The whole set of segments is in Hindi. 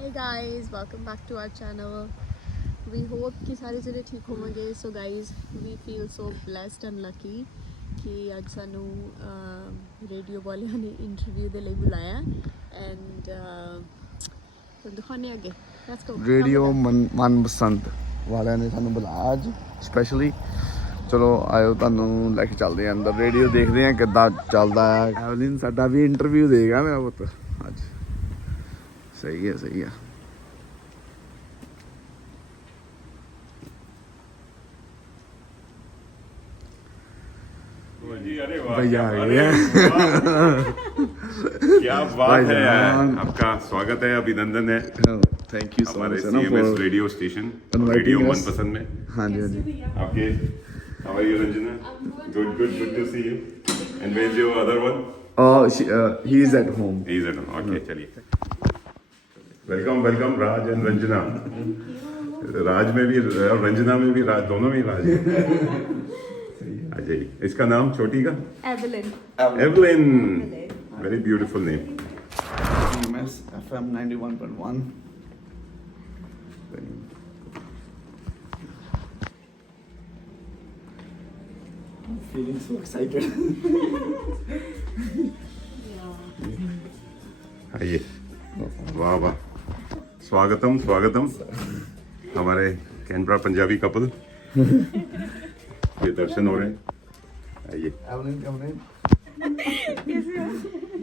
Hey guys, welcome back to our channel. We hope कि सारे जने ठीक होंगे. So guys, we feel so blessed and lucky कि आज सानू रेडियो वालियां ने इंटरव्यू दे लिए बुलाया and तो दिखाने आगे. Let's go. रेडियो मन बसंत वालियां ने सानू बुलाया ਅੱਜ ਸਪੈਸ਼ਲੀ. ਚਲੋ ਆਇਓ ਤੁਹਾਨੂੰ ਲੈ ਕੇ ਚੱਲਦੇ ਆਂ ਅੰਦਰ. ਰੇਡੀਓ ਦੇਖਦੇ ਆਂ ਕਿੱਦਾਂ ਚੱਲਦਾ ਹੈ. ਐਵਲਿਨ ਸਾਡਾ ਵੀ ਇੰਟਰਵਿਊ ਦੇਗਾ ਮੇਰਾ ਪੁੱਤ ਅੱਜ. ਸਹੀ ਹੈ भैया क्या बात है यार. आपका स्वागत है, अभिनंदन है थैंक यू सो हमारे much CMS radio station radio मनपसंद में. हाँ जी आपके how are you Ranjana? Good to see you. And where is your other one? he is at home. He is at home. Okay, चलिए. Welcome Raj and Ranjana. राज में भी और रंजना में भी राज, दोनों में राज है. अजय. इसका नाम छोटी का Evelyn. Very beautiful name. CMS FM 91.1. I'm feeling so excited. आइए. वाह वाह. स्वागतम हमारे कैनबरा पंजाबी कपल. ये दर्शन हो रहे हैं. आइए. Evelyn, come in.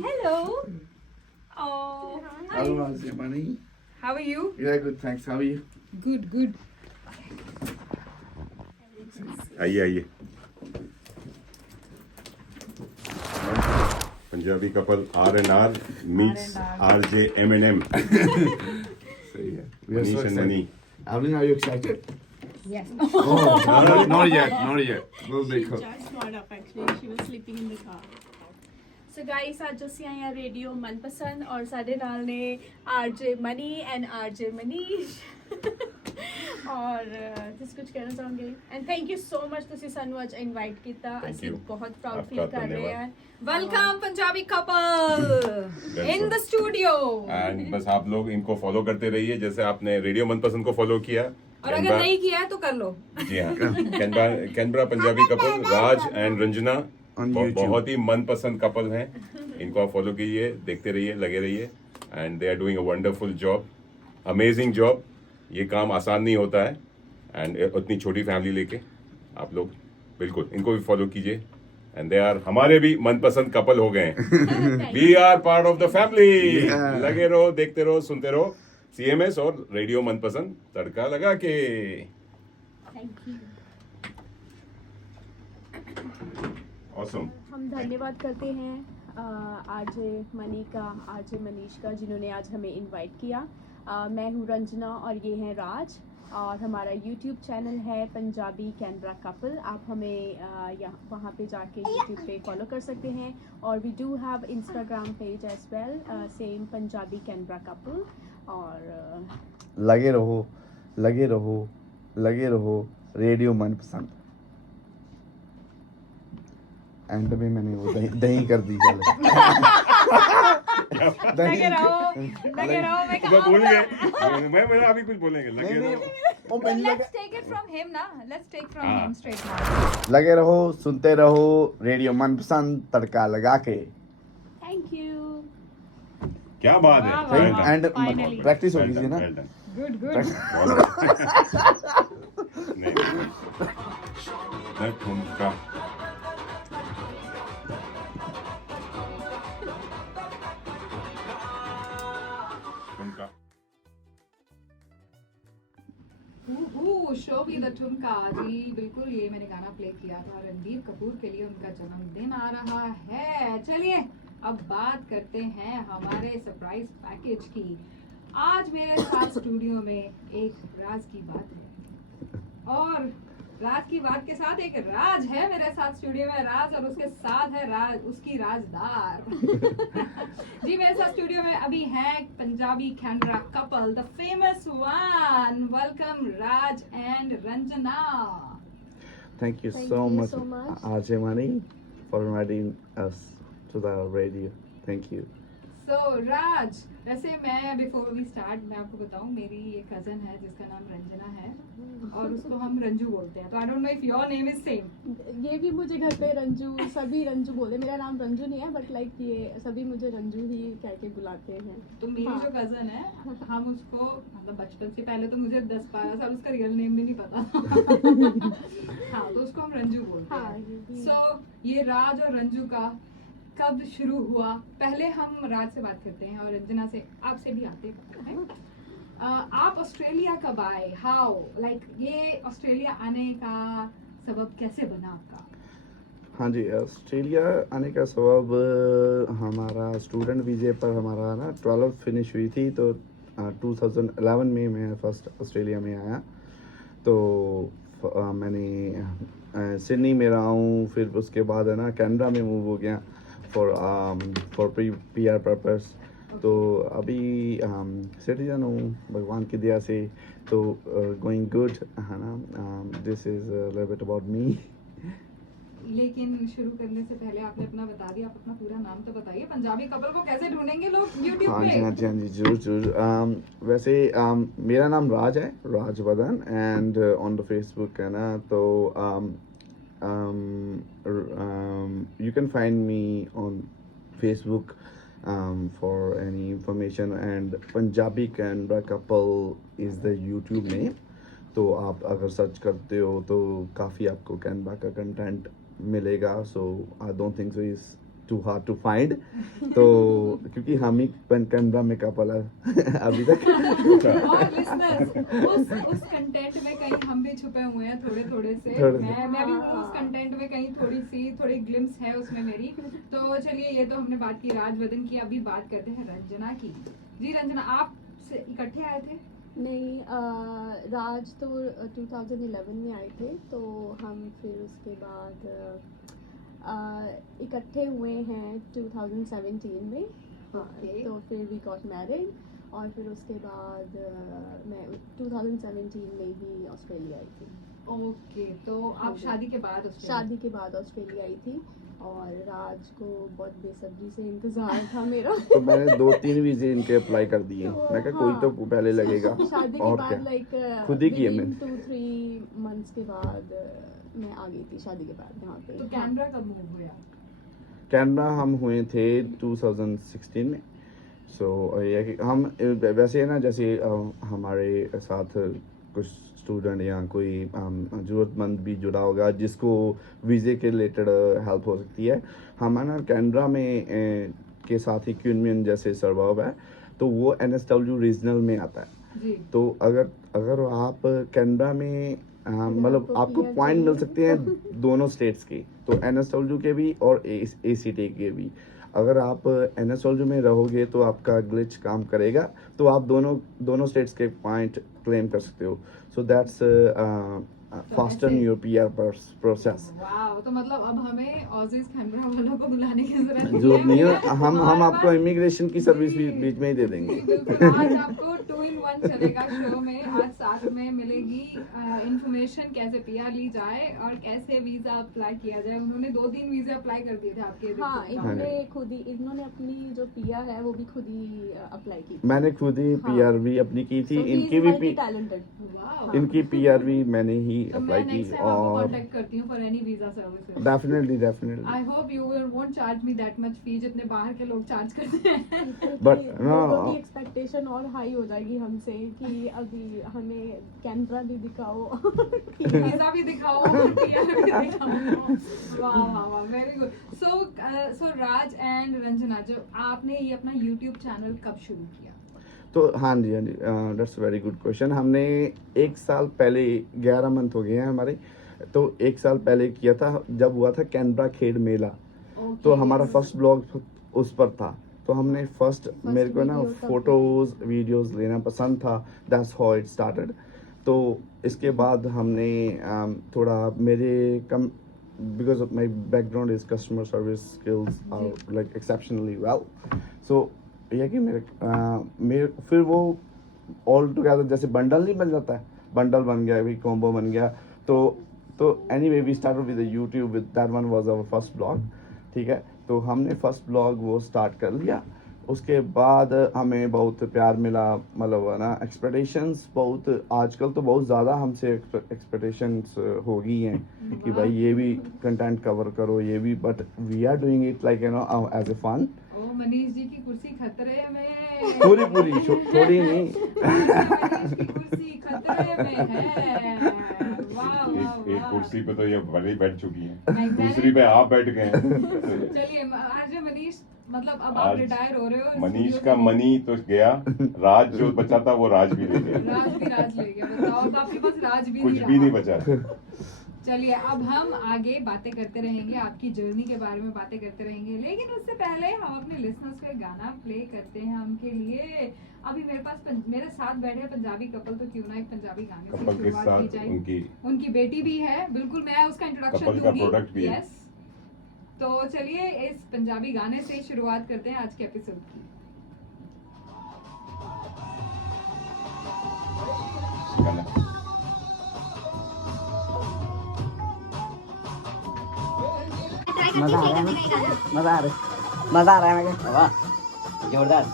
Hello. Oh, hi. Hello, Money. How are you? Yeah, good, thanks. How are you? Good. आइए. Punjabi couple R&R meets RJ M&M. सही है. We are so Manish and excited. Mani. Evelyn, are you excited? Yes. Oh, not yet. We'll make her. Just got up actually. She was sleeping in the car. So guys, आज ਅਸੀਂ ਆਏ ਆ ਰੇਡੀਓ ਮਨਪਸੰਦ ਔਰ ਸਾਡੇ ਨਾਲ ਨੇ RJ Mani and RJ Manish. ਔਰ ਤੁਸੀਂ ਕੁਝ ਕਹਿਣਾ ਚਾਹੋਗੇ? And thank you so much ਤੁਸੀਂ ਸਾਨੂੰ ਅੱਜ ਇਨਵਾਈਟ ਕੀਤਾ. Thank ਅਸੀਂ you. ਬਹੁਤ ਪ੍ਰਾਊਡ आपका ਫੀਲ ਕਰ ਰਹੇ धन्यवाद. ਹਾਂ. Welcome Punjabi couple in the studio. And बस आप लोग इनको फॉलो करते रहिए जैसे आपने रेडियो मनपसंद को फॉलो किया. और अगर नहीं किया है तो कर लो. जी हाँ. Canberra Punjabi couple Raj and Ranjana On YouTube. बहुत ही मनपसंद कपल हैं. इनको आप फॉलो कीजिए, देखते रहिए, लगे रहिए. And they are doing a wonderful job, amazing job. ये काम आसान नहीं होता है. एंड उतनी छोटी फैमिली लेके आप लोग बिल्कुल इनको भी फॉलो कीजिए. एंड दे आर हमारे भी मनपसंद कपल हो गए हैं. We are part of the family. लगे रहो, देखते रहो, सुनते रहो. CMS और रेडियो मनपसंद तड़का लगा के. Thank you. ऑसम. हम धन्यवाद करते हैं आरजे मनी का, आरजे मनीष का, जिन्होंने आज हमें इनवाइट किया. मैं हूँ रंजना और ये हैं राज. और हमारा YouTube चैनल है पंजाबी कैनबरा कपल. आप हमें वहाँ पे जाके YouTube पे फॉलो कर सकते हैं. और we do have Instagram page as well, same Punjabi Canberra couple. और लगे रहो रेडियो मनपसंद. एंड में मैंने वो दही कर दी. लगे रहो मैं मैं भूल गए. मैं अभी कुछ बोलेंगे. लगे रहो. Let's take it from him ना. Let's take from him straight now. लगे रहो, सुनते रहो रेडियो मनपसंद तड़का लगा के. Thank you. क्या बात है. वाह, Well वाह. done. And Finally. प्रैक्टिस हो Well गई थी done, ना. well done. Good. नहीं ठुमका. ठुमका. शो मी द ठुमका जी. बिल्कुल ये मैंने गाना प्ले किया था. रणबीर कपूर के लिए उनका जन्मदिन आ रहा है. चलिए अब बात करते हैं हमारे सरप्राइज पैकेज की. आज मेरे साथ स्टूडियो में एक राज की बात है और राज की बात के साथ एक राज है मेरे साथ स्टूडियो में. राज और उसके साथ है राज, उसकी राजदार. जी मेरे साथ स्टूडियो में अभी है Punjabi Canberra couple, the famous one. Welcome Raj and Ranjana. Thank you Thank so you much, so much. RJ Mani, for inviting us to the radio. Thank you. सो राज, वैसे मैं बिफोर वी स्टार्ट मैं आपको बताऊं, मेरी एक कजन है जिसका नाम रंजना है और उसको हम रंजू बोलते हैं, तो I don't know if your name is same. ये भी मुझे घर पे रंजू, सभी रंजू बोले। मेरा नाम रंजू नहीं है, बट लाइक ये सभी मुझे रंजू ही कह के बुलाते हैं। तो मेरी हाँ। जो कजन है, हम उसको मतलब बचपन से, पहले तो मुझे 10-12 साल उसका रियल नेम भी नहीं पता हाँ, तो उसको हम रंजू बोलते हाँ, हैं। ये भी। सो ये राज और रंजू का कब शुरू हुआ? पहले हम राज से बात करते हैं और रंजना से, आपसे भी आते हैं। आप ऑस्ट्रेलिया कब आए? हाउ लाइक ये ऑस्ट्रेलिया आने का सबब कैसे बना आपका? हाँ जी, ऑस्ट्रेलिया आने का सबब हमारा स्टूडेंट वीज़े पर हमारा ना 12 फिनिश हुई थी, तो 2011 में मैं फर्स्ट ऑस्ट्रेलिया में आया। तो मैंने सिडनी में रहा हूँ, फिर उसके बाद है ना कनाडा में मूव हो गया फॉर PR पर्पस। तो अभी सिटीजन हूँ भगवान की दया से, तो गोइंग गुड है ना। This is little bit about me. लेकिन शुरू करने से पहले आपने अपना बता दिया, आप अपना पूरा नाम तो बताइए। पंजाबी कपल को कैसे ढूंढेंगे लोग YouTube हाँ पे? जी, हाँ जी, हाँ जी, जरूर जरूर। वैसे मेरा नाम राज है, राज वदन, एंड ऑन द फेसबुक है ना, तो you can find me on Facebook for any information, and Punjabi Canberra couple is the YouTube name. तो आप अगर सर्च करते हो तो काफ़ी आपको कैनवा का कंटेंट मिलेगा। So I don't think so is too hard to find. तो क्योंकि हम ही कैनवा में कपल है अभी तक। और लिसनर्स, उस कंटेंट में कहीं हम भी छुपे हुए हैं थोड़े थोड़े से। थोड़े। मैं भी उस कंटेंट में कहीं थोड़ी ग्लिम्स है उसमें मेरी। तो चलिए, ये तो हमने बात की राज वदन की, अभी बात करते हैं रंजना की। जी रंजना, आप से इकट्ठे आए थे? नहीं, राज तो 2011 में आए थे, तो हम फिर उसके बाद इकट्ठे हुए हैं 2017 में। हाँ, Okay. तो फिर वी गॉट मैरिड, और फिर उसके बाद मैं 2017 में ही ऑस्ट्रेलिया आई थी। ओके, तो आप शादी के बाद शादी के बाद ऑस्ट्रेलिया आई थी, और राज को बहुत बेसब्री से इंतजार था मेरा। तो मैंने 2-3 वीज़े इनके अप्लाई कर दिए। मैं कहा कोई तो पहले लगेगा। शादी के और बाद क्या, लाइक खुद ही किए मैंने। 2-3 मंथ्स के बाद मैं आ गई थी शादी के बाद यहाँ पे। तो कैनबरा कब मूव हुआ? कैनबरा हम हुए थे 2016 में। सो ये कि हम वैसे है ना, जैसे हमारे साथ कुछ स्टूडेंट या कोई ज़रूरतमंद भी जुड़ा होगा जिसको वीज़े के रिलेटेड हेल्प हो सकती है। हम है ना कैनबरा में के साथ ही क्यूनमियन जैसे सर्वर्ब है, तो वो NSW रीजनल में आता है। जी। तो अगर आप कैनबरा में मतलब आपको PR पॉइंट मिल चाहिए। सकते हैं दोनों स्टेट्स के, तो NSW के भी और ACT के भी। अगर आप NSW में रहोगे तो आपका ग्लिच काम करेगा, तो आप दोनों स्टेट्स के पॉइंट क्लेम कर सकते हो। सो दैट्स फास्टर ऐसे- योर PR प्रोसेस। वाह, तो मतलब अब हमें ऑजीज कैनबरा वालों को बुलाने की जरूरत जरूरत नहीं है, हम हमारे आपको पास- इमिग्रेशन की सर्विस भी जी। बीच में ही दे देंगे। जी, बिल्कुल। आज आपको 2 in 1 चलेगा शो में। आज साथ में मिलेगी इंफॉर्मेशन कैसे PR ली जाए और कैसे वीजा अप्लाई किया जाए। उन्होंने 2-3 वीजा अप्लाई कर दिए थे आपके। हाँ, देखो। इन्होंने अपनी जो PR है वो भी खुद ही अप्लाई की। मैंने खुद ही हाँ। PR भी अपनी की थी, So he is इनकी भी multi-talented। वाह। इनकी PR भी मैंने ही तो अप्लाई मैं की। नेक्स्ट टाइम आपको और कांटेक्ट करती हूँ for any visa services. Definitely I hope you won't charge me that much fee जितने बाहर के लोग चार्ज करते हैं। But, क्योंकि no, लोगों no. की एक्सपेक्टेशन और हाई हो जाएगी हमसे कि अभी हमें कैनबरा भी दिखाओ। वीजा भी दिखाओ और PR भी दिखाओ। वाह वाह वाह, very good. So Raj and Ranjana, जो आपने ये अपना YouTube चैनल कब शुरू किया? तो हाँ जी, दैट्स वेरी गुड क्वेश्चन। हमने 1 साल पहले, 11 मंथ हो गए हैं हमारे, तो 1 साल पहले किया था जब हुआ था कैनबरा खेड मेला। तो हमारा फर्स्ट ब्लॉग उस पर था। तो हमने फर्स्ट मेरे को ना वीडियो तब फोटोज वीडियोस लेना पसंद था। That's how it started. तो इसके बाद हमने थोड़ा मेरे कम because of my background is customer service skills are like exceptionally well. So ये कि मेरे फिर वो ऑल टुगेदर जैसे बंडल नहीं बन जाता है, बंडल बन गया, भी कॉम्बो बन गया। तो anyway we started with YouTube, with that one was our first blog. ठीक है, तो हमने फर्स्ट ब्लॉग वो स्टार्ट कर लिया। उसके बाद हमें बहुत प्यार मिला, मतलब है ना, एक्सपेक्टेशंस बहुत आजकल तो बहुत ज़्यादा हमसे एक्सपेक्टेशंस हो गई हैं कि भाई ये भी कंटेंट कवर करो, ये भी, but we are doing it like you know as a fun. ओ मनीष जी की कुर्सी खतरे में। पूरी थोड़ी नहीं। मनीष की कुर्सी खतरे में है। वाह वाह एक वाह। कुर्सी पे तो ये भले ही बैठ चुकी हैं, नहीं, मैंने- दूसरी पे आप बैठ गए हैं। चलिए आज मनीष, मतलब अब आप आज रिटायर हो रहे हो। मनीष स्टूडियो का से। मनी तो गया, राज जो बचा था वो राज भी ले गया, राज भी राज ले गया, बताओ, अब आपके पास राज भी कुछ नहीं भी नहीं रहा। बचा। चलिए अब हम आगे बातें करते रहेंगे, आपकी जर्नी के बारे में बातें करते रहेंगे, लेकिन उससे पहले हम अपने लिसनर्स को एक गाना प्ले करते हैं उनके लिए। अभी मेरे पास मेरे साथ बैठे हैं पंजाबी कपल, तो क्यों ना एक पंजाबी गाने से कपल के शुरुआत की साथ जाए। उनकी बेटी भी है, बिल्कुल मैं उसका इंट्रोडक्शन कपल का दूंगी। प्रोडक्ट भी है। यस, तो चलिए इस पंजाबी गाने से शुरुआत करते हैं आज के एपिसोड की। गाना। मजा आ रहा है ना? मजा आ रहा है मेरे वाह जोरदार।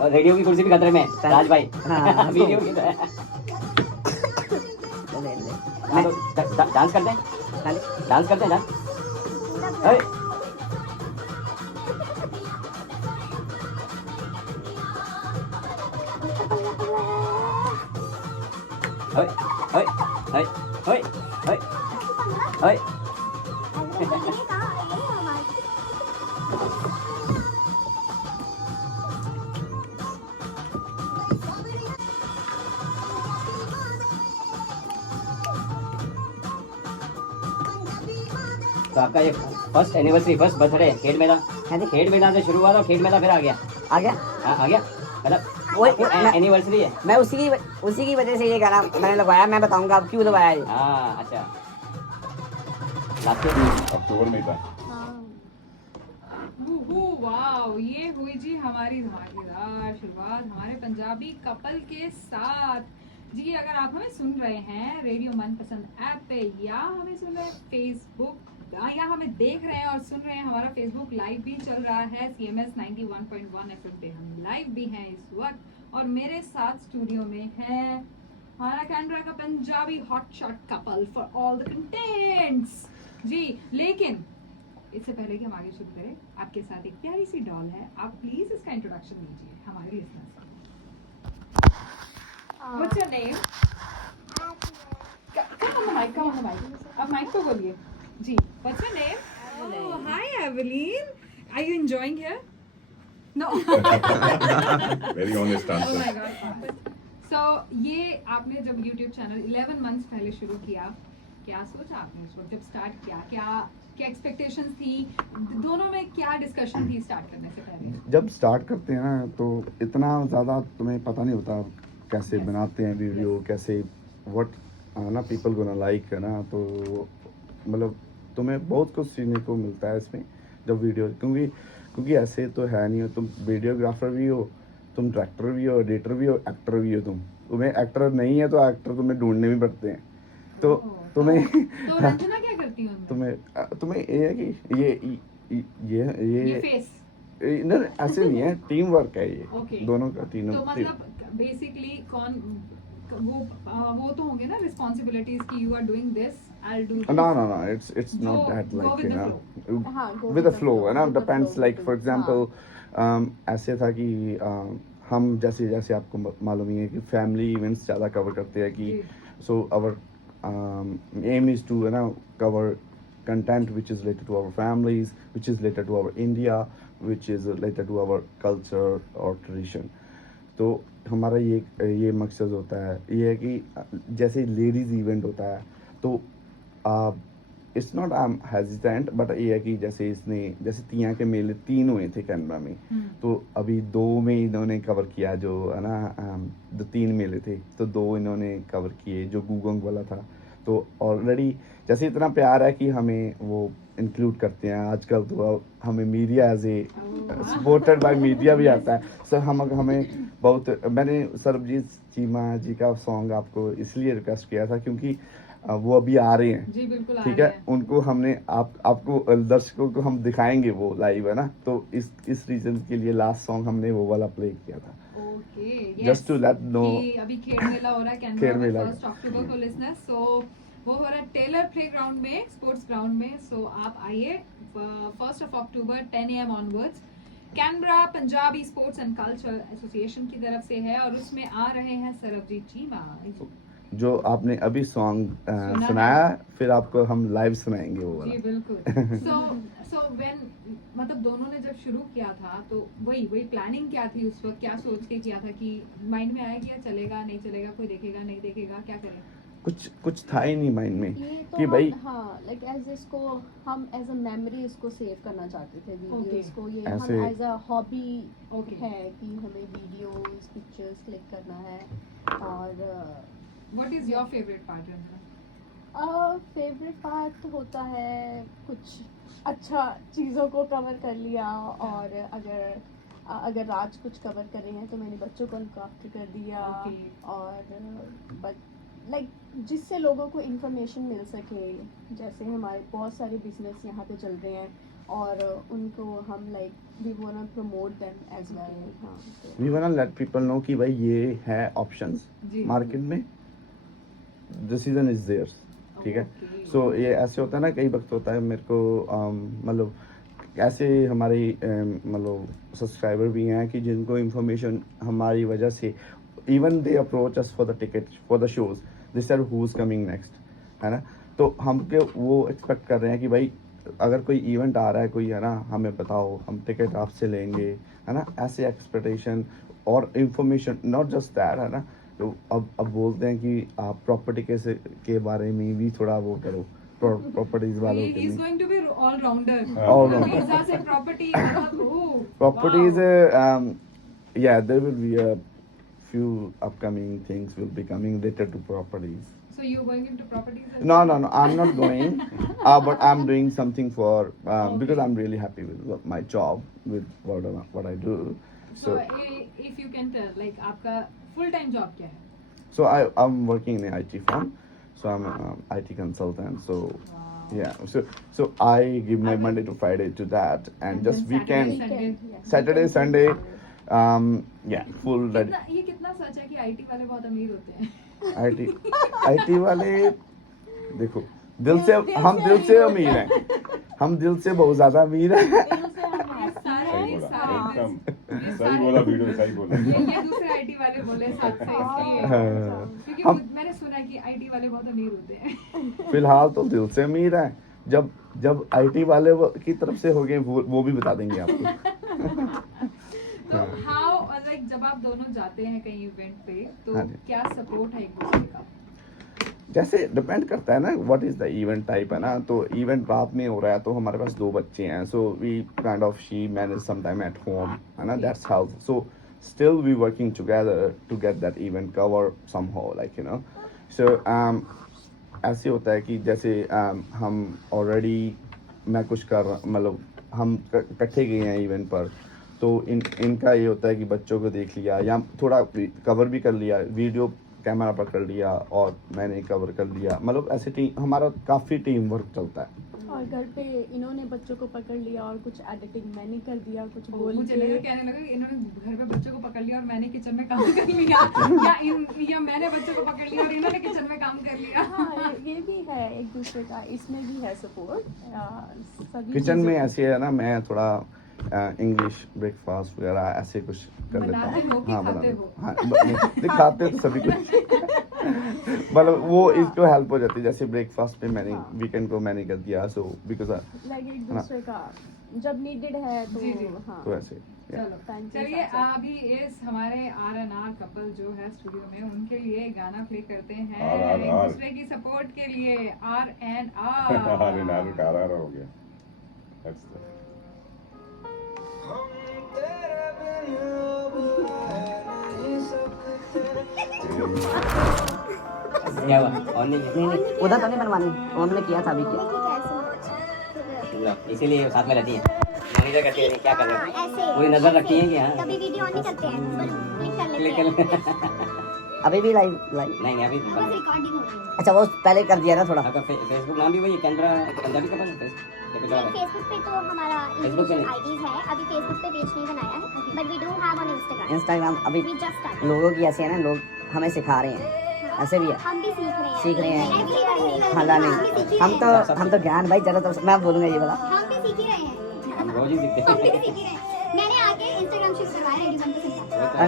और रेडियो की कुर्सी भी खतरे में, राज भाई। हाँ। वीडियो की तो है। हाँ, तो डांस करते हैं, डांस करते हैं डांस। अरे ओए ओए ओए ओए ओए ओए तो आपका ये फर्स्ट एनिवर्सरी, फर्स्ट बर्थडे खेड मैदान, खेड मैदान से शुरू हुआ था, खेड मैदान फिर आ गया। आ गया। हाँ, आ गया, मतलब वो एनिवर्सरी है। मैं उसी की वजह से ये गाना मैंने लगवाया, मैं बताऊंगा अब क्यों लगवाया ये। हाँ अच्छा, लास्ट ईयर अक्टूबर में था। वाओ, ये हुई जी हमारी धमाकेदार शुरुआत हमारे पंजाबी कपल के साथ। जी अगर आप हमें सुन रहे हैं रेडियो मनपसंद ऐप पे, या हमें सुन रहे हैं फेसबुक, या हमें देख रहे हैं और सुन रहे हैं, हमारा फेसबुक लाइव भी चल रहा है CMS 91.1 FM पे हम लाइव भी हैं इस वक्त। और मेरे साथ स्टूडियो में है हमारा कैनरा का Punjabi hotshot couple for all the contents ji. लेकिन इससे पहले कि हम आगे शुरू करें, आपके साथ एक प्यारी सी डॉल है, आप प्लीज इसका इंट्रोडक्शन दीजिए हमारे लिसनर्स को। What's your name? Come on the mic, come on the mic. अब माइक पे बोलिए जी। What's your name? Oh, hi Evelyn. Are you enjoying here? No. Very honest Oh answer. my God. So ये आपने जब YouTube चैनल 11 months पहले शुरू किया, क्या सोचा आपने उस वक्त जब स्टार्ट किया? क्या एक्सपेक्टेशंस थी? दोनों में क्या डिस्कशन थी स्टार्ट करने से पहले? जब स्टार्ट करते हैं ना तो इतना ज़्यादा तुम्हें पता नहीं होता कैसे Yes. बनाते हैं वीडियो, Yes. कैसे व्हाट ना पीपल गोना लाइक है ना, तो मतलब तुम्हें बहुत कुछ सीखने को मिलता है इसमें जब वीडियो, क्योंकि ऐसे तो है नहीं हो, तुम वीडियोग्राफर भी हो, तुम डायरेक्टर भी हो, एडिटर भी हो, एक्टर भी हो, तुम्हें एक्टर नहीं है तो एक्टर तुम्हें ढूंढने भी पड़ते हैं, तो तुम्हें तो रंजना क्या करती हूँ तुम्हें ये है कि ये फेस। नहीं ऐसे नहीं है, टीम वर्क है ये। Okay. दोनों का तीनों तो मतलब बेसिकली कौन वो तो होंगे ना रिस्पांसिबिलिटीज की you are doing this, I will do no, it's not Go- that go like with you the know हाँ, go with the flow है ना, with the depends flow, like for बिल्कुल, example ऐसे था कि हम जैसे जैसे आपको मालूम ही है कि फैमिली इवेंट्स ज़्यादा कवर करते हैं कि so our aim is to cover content which is related to our families, which is related to our India, which is related to our culture or tradition. तो हमारा ये मकसद होता है, ये है कि जैसे लेडीज़ इवेंट होता है तो it's not I am hesitant, but ये है कि जैसे तियां के मेले 3 हुए थे कैनबरा में, तो अभी 2 में इन्होंने कवर किया, जो है ना 3 मेले थे तो 2 इन्होंने कवर किए, जो गूगोंग वाला था। तो ऑलरेडी जैसे इतना प्यार है कि हमें वो इंक्लूड करते हैं आजकल, तो हमें media as a supported by media भी आता है। सर हमें बहुत, मैंने सरबजीत चीमा जी का सॉन्ग आपको इसलिए रिक्वेस्ट किया था क्योंकि वो अभी आ रहे हैं, जी बिल्कुल आ ठीक रहे है। हैं। उनको हमने आपको दर्शकों को हम दिखाएंगे वो लाइव, है ना। तो इस रीजन के लिए लास्ट सॉन्ग हमने वो वाला प्ले किया था, okay, just to let know. कि अभी खेल मेला हो रहा है कैनबरा खेल में मेला। 1 अक्टूबर को लिसनर्स। सो वो हो रहा है टेलर प्ले ग्राउंड में, स्पोर्ट्स ग्राउंड में। सो आप आइए 1 अक्टूबर 10 AM onwards. Canberra Punjabi sports and culture association की तरफ से है और उसमें आ रहे हैं सरबजीत चीमा, जो आपने अभी सॉन्ग सुना सुनाया, फिर आपको हम लाइव सुनाएंगे वो जी वाला। बिल्कुल। सो व्हेन मतलब दोनों ने जब शुरू किया था तो वही प्लानिंग क्या थी उस वक्त, क्या सोच के किया था कि माइंड में आया कि यार चलेगा नहीं चलेगा, कोई देखेगा नहीं देखेगा, क्या करें? कुछ था ही नहीं माइंड में ये तो कि भाई हाँ, लाइक एज इसको हम एज अ मेमोरी इसको सेव करना चाहते थे वीडियोस को। ये ऐसे- हम एज अ हॉबी Okay. है कि हमें वीडियोस पिक्चर्स क्लिक करना है। और what is your favourite part Ranjana? Favourite part होता है कुछ अच्छा चीज़ों को कवर कर लिया, और अगर राज कुछ कवर कर रहे हैं तो मैंने बच्चों को लुक आफ्टर कर दिया। Okay. और बट लाइक जिससे लोगों को इन्फॉर्मेशन मिल सके, जैसे हमारे बहुत सारे बिजनेस यहाँ पे चल रहे हैं और उनको हम like we want to promote them as well. हाँ, तो we want to let people know कि भाई ये है ऑप्शंस जी। मार्केट में, डिसीजन इज देयर्स, ठीक है। Okay. सो ये ऐसे होता है ना, कई वक्त होता है मेरे को मतलब ऐसे हमारे मतलब सब्सक्राइबर भी हैं कि जिनको इन्फॉर्मेशन हमारी वजह से, even they approach us for the ticket for the shows, they said who is coming next, है ना। तो हम के वो एक्सपेक्ट कर रहे हैं कि भाई अगर कोई इवेंट आ रहा है कोई, है ना, हमें बताओ, हम टिकट आपसे लेंगे, है ना। ऐसे एक्सपेक्टेशन और इन्फॉर्मेशन, नॉट जस्ट दैट, है ना। तो अब बोलते हैं कि आप प्रॉपर्टी के बारे में भी थोड़ा वो करो, प्रॉपर्टीज वालों He के is लिए। going to be all rounder. All rounder. Visa से property मतलब Properties, wow. yeah, there will be a few upcoming things will be coming related to properties. So you going into properties? as No, well? no, I'm not going, but I'm doing something for because I'm really happy with my job, with what I do. So if you can tell, like आपका full time job क्या है? So I'm working in an IT firm, so I'm an IT consultant. So yeah, so I give my Monday to Friday to that, and just then weekend, Sunday. Saturday, Sunday, yeah, full that ये कितना सच है कि IT वाले बहुत अमीर होते हैं? IT वाले, देखो दिल से हम दिल से अमीर हैं, हम दिल से बहुत ज्यादा अमीर हैं। सही बोला, एकदम सही बोला, वीडियो सही बोला। ये दूसरे IT वाले बोले साथ से इसलिए, हाँ। क्योंकि मैंने सुना है कि IT वाले बहुत अमीर होते हैं। फिलहाल तो दिल से अमीर हैं, जब IT वाले की तरफ से हो गए वो भी बता देंगे आपको। तो हाउ लाइक जब आप दोनों जाते हैं कहीं इवेंट पे तो हाँ जी। क्या सपोर्ट है एक दूसरे का? जैसे डिपेंड करता है ना what is the event type, है ना। तो इवेंट रात में हो रहा है तो हमारे पास 2 बच्चे हैं, so we kind of she manage some time at home, है ना, that's how. So still we working together to get that event cover somehow, like you know. सो ऐसे होता है कि जैसे हम ऑलरेडी मैं कुछ कर मतलब हम इकट्ठे गए हैं इवेंट पर, तो इनका ये होता है कि बच्चों को देख लिया या थोड़ा कवर भी कर लिया, वीडियो कैमरा पकड़ लिया और मैंने कवर कर लिया, मतलब ऐसे हमारा काफ़ी टीम वर्क चलता है। और घर पे इन्होंने बच्चों को पकड़ लिया और कुछ एडिटिंग मैंने कर दिया, कुछ बोल मुझे के। लगा कहने लगा कि इन्होंने घर पे बच्चों को पकड़ लिया और मैंने किचन में काम कर लिया या मैंने बच्चों को पकड़ लिया और इन्होंने किचन में काम कर लिया। हाँ, ये भी है एक दूसरे का, इसमें भी है सपोर्ट सभी किचन चीज़ों में का। ऐसे है ना, मैं थोड़ा इंग्लिश ब्रेकफास्ट वगैरह ऐसे कुछ कर लेता बनाते हूँ। हो कि खाते हो? हाँ, दिखाते तो सभी कुछ मतलब वो इसको हेल्प हो जाती है। जैसे ब्रेकफास्ट पे मैंने हाँ। वीकेंड को मैंने कर दिया, सो बिकॉज लाइक एक दूसरे का जब नीडेड है तो जी, जी। हाँ। तो ऐसे चलो Thank you, चलिए साक्षी। अभी इस हमारे RNR कपल जो है स्टूडियो में उनके लिए गाना प्ले करते हैं RNR एक दूसरे की सपोर्ट के लिए। RNR अरे नारू कारा हो गया। That's the- क्या हुआ? और नहीं नहीं नहीं उधर तो नहीं बनवानी, वो हमने किया था अभी किया। लो, इसीलिए साथ में रहती है, मैनेजर करती है, क्या कर रहे हैं, ऐसे पूरी नजर रखती है कि हाँ कभी वीडियो ऑन नहीं करते हैं, बस क्लिक कर क्लिक लेते कर हैं। अभी भी लाइव नहीं नहीं अभी बस रिकॉर्डिंग हो रही है। अच्छा वो पहले कर दिया ना थोड़ा आपका फेसबुक नाम भी वही है, कैनरा पंजाबी कपल फेसबुक कुछ और है? फेसबुक पे तो हमारा Facebook पे इंडिविजुअल नहीं। आईडीज है, अभी फेसबुक पे पेज नहीं बनाया है, but we do have on Instagram. Instagram अभी वी जस्ट स्टार्टेड। लोगों की ऐसे है ना, लोग हमें सिखा रहे हैं, ऐसे भी है। हम भी सीख रहे हैं। हैं। हाला नहीं, हम तो ज्ञान भाई जरा तो मैं बोलूंगा ये वाला। हम भी सीख ही रहे हैं। हम रोज ही सीखते हम भी हैं। सीख ही रहे हैं। मैंने आके इंस्टाग्राम शुरू करवाया रेडियो बन के सिखा।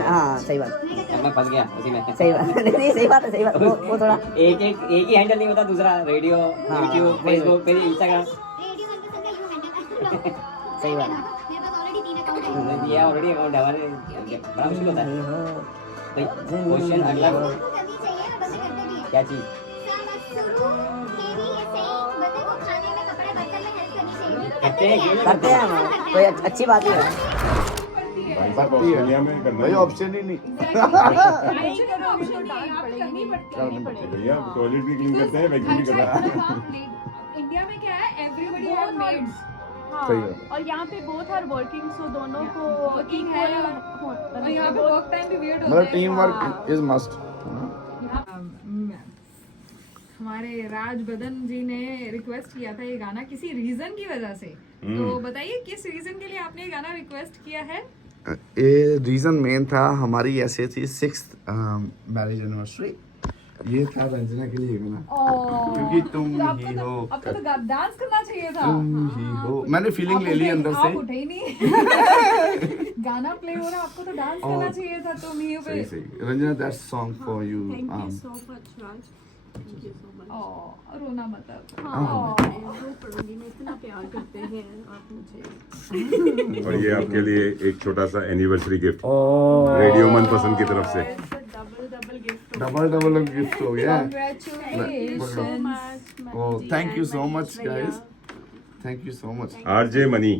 हाँ सही बात, अब मैं फंस गया उसी में। सही बात नहीं सही बात है, सही बात। वो थोड़ा एक ही हैंडल नहीं होता, दूसरा रेडियो, यूट्यूब, फेसबुक, फिर इंस्टाग्राम। रेडियो बन के सिखा यू हैंडल। सही बात। मेरे पास ऑलरेडी 3 अकाउंट है। ये ऑलरेडी अकाउंट है हमारे, बड़ा मुश्किल होता है। क्वेश्चन अगला आपको करनी चाहिए और बंदे करते भी हैं। क्या चीज? शुरू मेरी ये सही बंदे को खाने में, कपड़े बर्तन में हेल्प करनी चाहिए। करते हैं, क्यों नहीं करते हैं हम, कोई अच्छी बात ही है भाई साहब ऑस्ट्रेलिया में करना भाई है। ऑप्शन ही नहीं। भैया टॉयलेट भी क्लीन करते हैं, वैक्यूम भी करते हैं। इंडिया में क्या है, एवरीबॉडी हैव मेड्स। सही है। और यहाँ पे बोथ आर वर्किंग, सो दोनों को Working है। और यहाँ पे वर्क टाइम भी weird होता मतलब है। Team work is must. हमारे राज बदन जी ने रिक्वेस्ट किया था ये गाना किसी रीजन की वजह से, तो बताइए किस रीजन के लिए आपने ये गाना रिक्वेस्ट किया है? ये रीजन मेन था, हमारी ऐसे थी 6th मैरिज एनिवर्सरी, ये था रंजना के लिए गाना, क्योंकि तुम ही हो, आपको तो डांस करना चाहिए था। तुम ही हो। मैंने फीलिंग ले ली अंदर आप से। उठे ही नहीं। गाना प्ले हो रहा, आपको तो डांस करना चाहिए था। तुम ही सही सही Ranjana, that's song for you. Thank you so much Raj, thank you so much. रोना मत। हाँ मैं पढ़ूंगी, मैं इतना प्यार करते हैं आप मुझे। और ये आपके लिए एक छोटा सा एनिवर्सरी गिफ्ट रेडियो मन पसंद की तरफ से। डबल गिफ्ट हो गया। Congratulations. Thank you so much guys, thank you so much. RJ money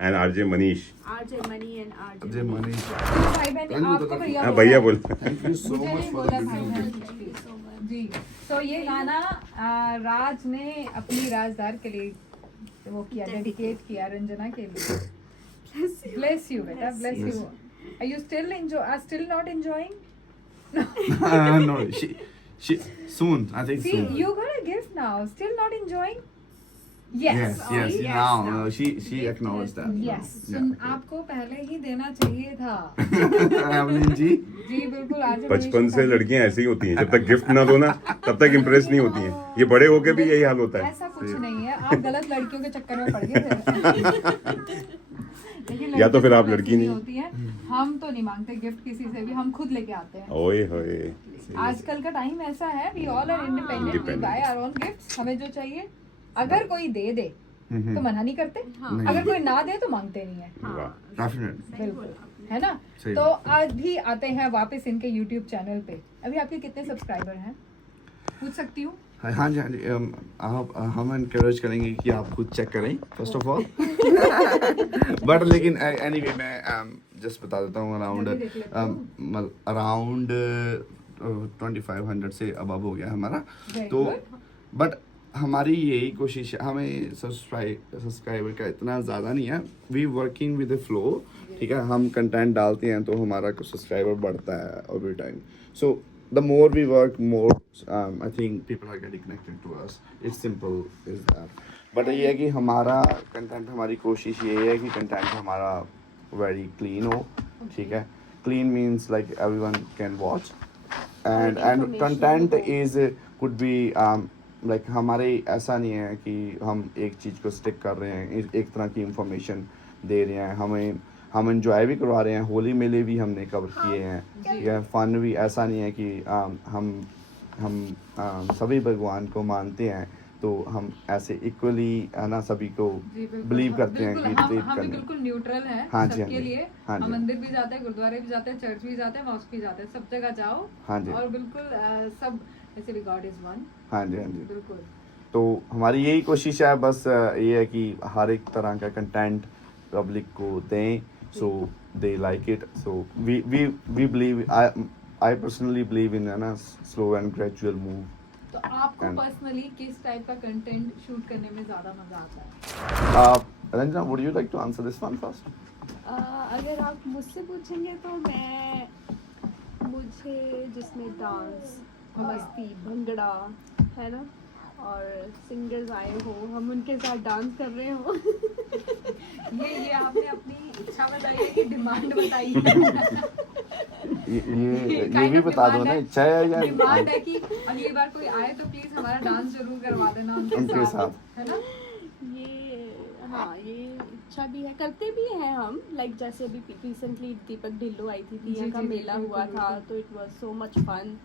and RJ Manish. RJ money and RJ Ajay Manish, भाई बहन आपको भैया हाँ भैया बोल। थैंक यू सो मुझे मच नहीं फॉर बोला द भाई बहन कुछ भी। जी, तो ये गाना राज ने अपनी राजदार के लिए वो किया, डेडिकेट किया रंजना के लिए। ब्लेस यू बेटा, bless you. Are you still not enjoying? No, she soon, I think See, soon. you got a gift now. Still not enjoying? Yes, now she acknowledged that. Yes. Yeah. आपको पहले ही देना चाहिए था। एवलिन जी, जी बिल्कुल। आज बचपन से लड़कियां ऐसी ही होती हैं, जब तक गिफ्ट ना दो ना तब तक इम्प्रेस नहीं होती हैं। ये बड़े होके भी यही हाल होता है। ऐसा कुछ नहीं है, आप गलत लड़कियों के चक्कर में पड़ गए थे। लेकिन या तो फिर आप लड़कियां लड़की नहीं। होती हैं। हम तो नहीं मांगते गिफ्ट किसी से भी, हम खुद लेके आते हैं। ओए होए। आजकल का टाइम ऐसा है, we all are independent, we Independent. By our own gifts. हमें जो चाहिए, अगर कोई दे दे तो मना नहीं करते, अगर कोई ना दे तो मांगते नहीं है। डेफिनेटली। बिल्कुल, है ना? सही तो आज भी आते हैं वापस इनके YouTube चैनल पे। अभी आपके कितने सब्सक्राइबर हैं, पूछ सकती हूँ? हाँ जी, हाँ जी, आप हम इनकरेज करेंगे कि आप खुद चेक करें फर्स्ट ऑफ ऑल। बट लेकिन एनीवे मैं जस्ट बता देता हूँ, अराउंड 2500 से अबव हो गया हमारा। Very तो good. बट हमारी यही कोशिश है, हमें सब्सक्राइबर का इतना ज़्यादा नहीं है। We working with the flow, ठीक है। हम कंटेंट डालते हैं तो हमारा सब्सक्राइबर बढ़ता है every time. So the more we work, more I think people are getting connected to us. It's simple is that. But ये है कि हमारा कंटेंट, हमारी कोशिश ये है कि कंटेंट हमारा very clean हो, ठीक है। Clean means like everyone can watch, and content is could be like हमारे ऐसा नहीं है कि हम एक चीज़ को स्टिक कर रहे हैं, एक तरह की इंफॉर्मेशन दे रहे हैं। हम इंजॉय भी करवा रहे हैं, होली मेले भी हमने कवर किए हैं, ठीक है। फन भी, ऐसा नहीं है कि हम सभी भगवान को मानते हैं तो हम ऐसे इक्वली है ना सभी को बिलीव करते हैं कि ट्रीट हम करना। बिल्कुल न्यूट्रल हैं हाँ जी, हाँ सबके जी, लिए। हाँ हम जी। मंदिर भी जाते हैं, गुरुद्वारे भी जाते हैं, चर्च भी जाते हैं, मॉस्क भी जाते हैं, सब जगह जाओ। हाँ जी, और बिल्कुल सब ऐसे भी गॉड इज वन। हाँ जी, हाँ जी। बिल्कुल। तो हमारी यही कोशिश है, बस ये है कि हर एक तरह का कंटेंट पब्लिक को दें, so they like it. So we believe, I personally believe in ना स्लो एंड ग्रेजुअल मूव। तो आपको पर्सनली किस टाइप का कंटेंट शूट करने में ज्यादा मजा आता है? Ranjana, would you like to answer this one first? अगर आप मुझसे पूछेंगे तो मुझे जिसमें डांस, मस्ती, भंगड़ा है ना, और सिंगर्स आए हो, हम उनके साथ डांस कर रहे हो। ये आपने अपनी इच्छा बताई है कि डिमांड बताई है? ये भी बता दो ना, इच्छा है या डिमांड है कि अगली बार कोई आए तो प्लीज हमारा डांस जरूर करवा देना उनके साथ। है ना? ये हाँ, ये इच्छा भी है, करते भी हैं हम। लाइक जैसे अभी रिसेंटली दीपक ढिल्लो आई थी, दिया जी, का जी, मेला बिल्कुल, हुआ था, बिल्कुल। तो it was so much fun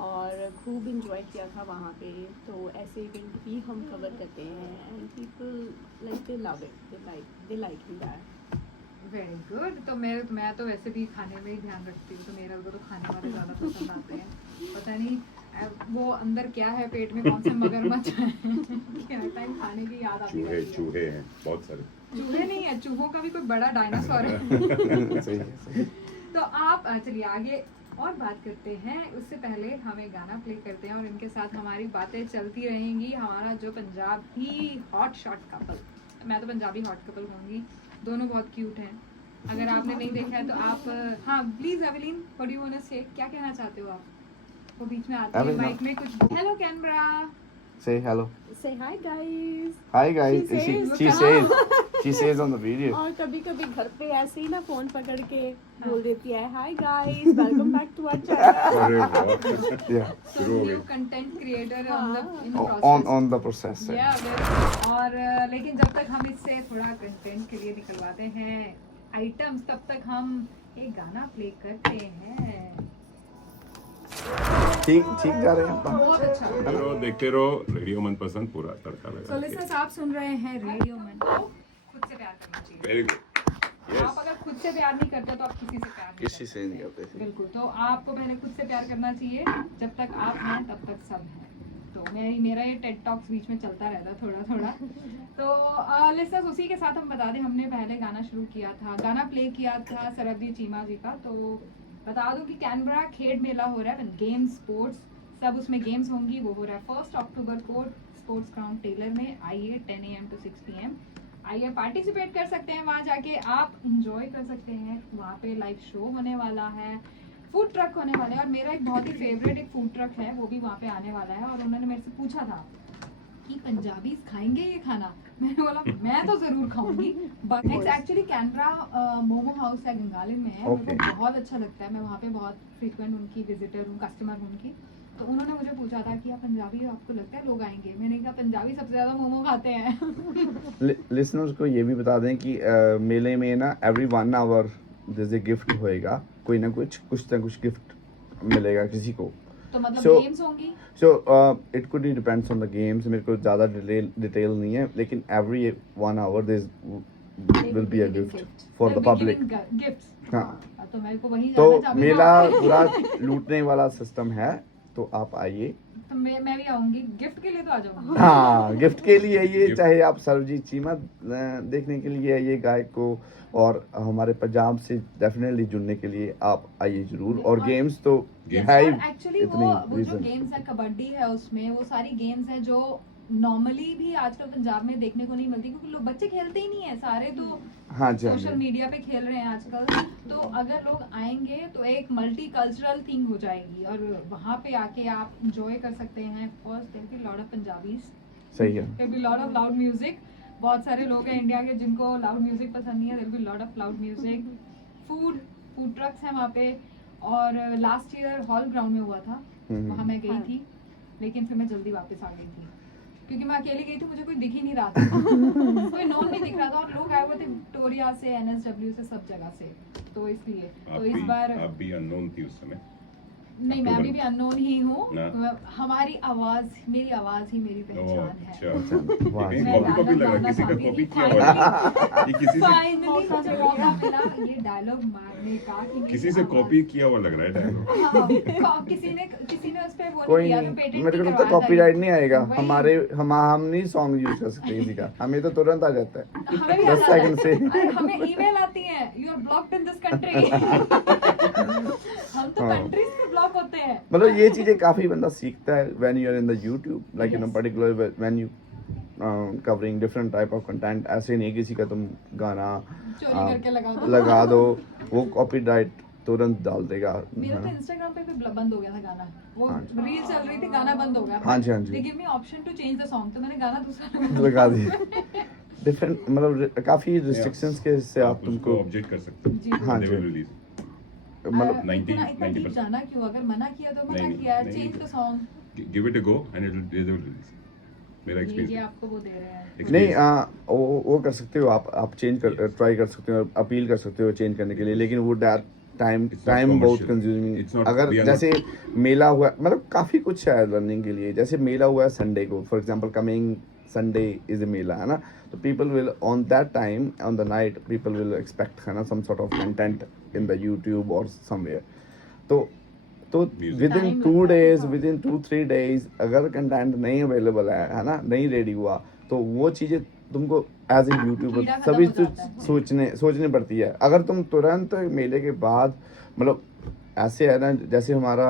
और खूब इंजॉय किया था वहाँ पे। तो ऐसे इवेंट भी हम कवर करते हैं and people like they love it, they like that. Very good. तो मैं तो वैसे भी खाने में ही ध्यान रखती हूँ, तो मेरे को तो खाने वाले ज़्यादा पसंद आते हैं। पता नहीं वो अंदर क्या है, पेट में कौन से मगरमच्छ है कि हर टाइम खाने की याद आती चूहे रहती है। चूहे हैं बहुत सारे। चूहे नहीं है, चूहों का भी कोई बड़ा डायनासोर है। सही है, सही। तो आप चलिए आगे और बात करते हैं। उससे पहले हम एक गाना प्ले करते हैं और इनके साथ हमारी बातें चलती रहेंगी। हमारा जो पंजाबी हॉट शॉट कपल, मैं तो पंजाबी हॉट कपल कहूँगी, दोनों बहुत क्यूट हैं। अगर आपने नहीं देखा है तो आप हाँ please Evelyn, what do you want to say, क्या कहना चाहते हो आप? वो बीच में आती है एवेलिन, माइक में कुछ। Hello Canberra. Say hello. Say hi guys. Hi guys. She says. She says on the video. और कभी कभी घर पे ऐसे ही ना फोन पकड़ के बोल देती है, hi guys, welcome back to our channel. अरे वाह। Yeah. शुरू हो न्यू गई। Content creator on the in On the process. और लेकिन जब तक हम इससे थोड़ा कंटेंट के लिए निकलवाते हैं आइटम्स, तब तक हम एक गाना प्ले करते हैं। ठीक जा रहे हैं अपन। बहुत अच्छा। देखते रहो रेडियो मनपसंद पूरा तड़का सो लगा। लिसनर्स, आप सुन रहे हैं रेडियो मन को। खुद से प्यार करना चाहिए। Very good. आप अगर खुद से प्यार नहीं करते तो आप किसी से प्यार नहीं किसी करते। से नहीं करते। बिल्कुल। तो आपको पहले खुद से प्यार करना चाहिए। जब तक आप हैं तब तक सब है। तो मेरा ये टेड टॉक्स बीच में चलता रहता थोड़ा थोड़ा। तो लिसनर्स, उसी के साथ हम बता दें, हमने पहले गाना शुरू किया था, गाना प्ले किया था सरबजीत चीमा जी का। तो बता दूं कि कैनबरा खेड मेला हो रहा है, गेम्स स्पोर्ट्स सब उसमें गेम्स होंगी, वो हो रहा है 1 अक्टूबर को स्पोर्ट्स ग्राउंड टेलर में। आइए 10 AM to 6 PM, आइए पार्टिसिपेट कर सकते हैं, वहाँ जाके आप इंजॉय कर सकते हैं। वहाँ पे लाइव शो होने वाला है, फूड ट्रक होने वाले हैं, और मेरा एक बहुत ही फेवरेट एक फूड ट्रक है, वो भी वहाँ पे आने वाला है। और उन्होंने मेरे से पूछा था कि पंजाबी खाएंगे ये खाना, मैंने बोला मैं तो जरूर खाऊंगी। But actually Canberra momo house है, गंगालिन में है। Okay. मेरे को बहुत अच्छा लगता है, मैं वहाँ पे बहुत फ्रीक्वेंट उनकी विजिटर हूँ, कस्टमर हूँ उनकी। तो उन्होंने मुझे पूछा था कि आप पंजाबी हो, आपको लगता है लोग आएंगे? मैंने कहा पंजाबी सबसे ज्यादा मोमो खाते हैं। लिसनर्स को ये भी बता दें कि मेले में ना एवरी 1 आवर जैसे गिफ्ट होएगा, कोई ना कुछ गिफ्ट मिलेगा किसी को। तो मतलब So- गेम्स होंगी। So it could depends on the games, मेरे को ज़्यादा डिटेल नहीं है, लेकिन every 1 hour there will be a gift for the public. Gifts. हाँ। तो मेरे को वहीं तो जाना चाहूंगी। मेला पूरा लूटने वाला सिस्टम है, तो आप आइए। तो मैं भी आऊंगी, गिफ्ट के लिए तो आ जाऊंगी। हाँ, गिफ्ट के लिए ये, गिफ्ट। चाहे आप सरबजीत चीमा देखने के लिए आइए गायक को, और हमारे पंजाब से डेफिनेटली जुड़ने के लिए आप आइए जरूर। और गेम्स तो है ही एक्चुअली इतनी वो जो reason। गेम्स है, कबड्डी है उसमें, वो सारी गेम्स है जो नॉर्मली भी आजकल पंजाब में देखने को नहीं मिलती, क्योंकि लोग बच्चे खेलते ही नहीं है, सारे तो हाँ जी, हाँ सोशल जी। मीडिया पे खेल रहे हैं आजकल। तो अगर लोग आएंगे तो एक मल्टी कल्चरल थिंग हो जाएगी, और वहाँ पे आके आप इंजॉय कर सकते हैं। First there be lot of Punjabis, सही है। There be lot of loud music. बहुत सारे लोग हैं इंडिया के जिनको लाउड म्यूजिक पसंद नहीं है, there be lot of loud music. Food trucks हैं वहाँ पे। और लास्ट ईयर हॉल ग्राउंड में हुआ था, वहाँ मैं गई थी, लेकिन फिर मैं जल्दी वापस आ गई थी क्योंकि मैं अकेली गई थी, मुझे कोई दिख ही नहीं रहा था। कोई नॉन नहीं दिख रहा था, और लोग आए हुए थे विक्टोरिया से, NSW से, सब जगह से। तो इसलिए तो इस बार आप भी अननोन थी उस समय। नहीं, मैं अभी भी अननोन ही हूँ। ना। हमारी आवाज, मेरी आवाज ही मेरी पहचान है। अच्छा। वाह। कहीं मैं कॉपी लग रहा है, डायलॉग किसी का मारना कॉपी किया चाहती हुआ ये किसी से फाइनली मुझे मौका मिला ये डायलॉग मारने का कि मेरी किसी से आवाज- कॉपी किया हुआ लग रहा है डायलॉग। हाँ, किसी ने उस पे वो कोई किया, नहीं, तो पेटेंट मेरे को नहीं लगता करवाया कॉपीराइट था। नहीं आएगा। वही। हम नहीं सॉन्ग यूज कर सकते किसी का, हमें तो तुरंत आ जाता है हमें भी 10 आता है। सेकंड से। अरे, हमें ईमेल आती है, you are blocked in this country. हम तो हाँ। कंट्रीज पे ब्लॉक होते हैं। मतलब ये चीजें काफी बंदा सीखता है when you are in the YouTube, like in a particular when you covering different type of content. ऐसे नहीं किसी का तुम गाना चोरी करके लगा दो। लगा दो, वो कॉपीराइट तुरंत डाल देगा, मेरा है तो ना। इंस्टाग्राम पे भी बंद हो गया था गाना, वो हाँ रील चल रही थी, गाना बंद हो गया। हाँ जी, हाँ जी। They give me option to change the song, तो मैंने गाना दूसरा लगा दिया। डिफरेंट मतलब काफ़ी रिस्ट्रिक्शंस के से आप उसको तुमको ऑब्जेक्ट कर सकते जी। हो। हाँ They जी। will release. मतलब 90 इतना डीप 90%. जाना क्यों? अगर मना किया तो मना नहीं, किया, नहीं, चेंज द नहीं। Song. Give it a go and they will release. मेरा ये एक्सपीरियंस आपको वो दे रहे हैं। नहीं वो कर सकते हो आप चेंज कर ट्राई कर सकते हो, अपील कर सकते हो चेंज करने के लिए, लेकिन वो टाइम It's not टाइम बहुत commercial. कंज्यूमिंग। It's not- अगर we are जैसे मेला हुआ, मतलब काफ़ी कुछ है लर्निंग के लिए। जैसे मेला हुआ है संडे को, for example coming Sunday is a mela, है ना, तो people will on that time on the night people will expect, है ना, some sort of content in the YouTube और समवेयर। तो विद इन Time 2 लगता है, days, हाँ। विद इन 2-3 days अगर कंटेंट नहीं अवेलेबल है ना, नहीं रेडी हुआ, तो वो चीज़ें तुमको एज ए यूट्यूबर कीड़ा खत्म सभी हो जाता है। सोचनी पड़ती है। अगर तुम तुरंत मेले के बाद, मतलब ऐसे है ना, जैसे हमारा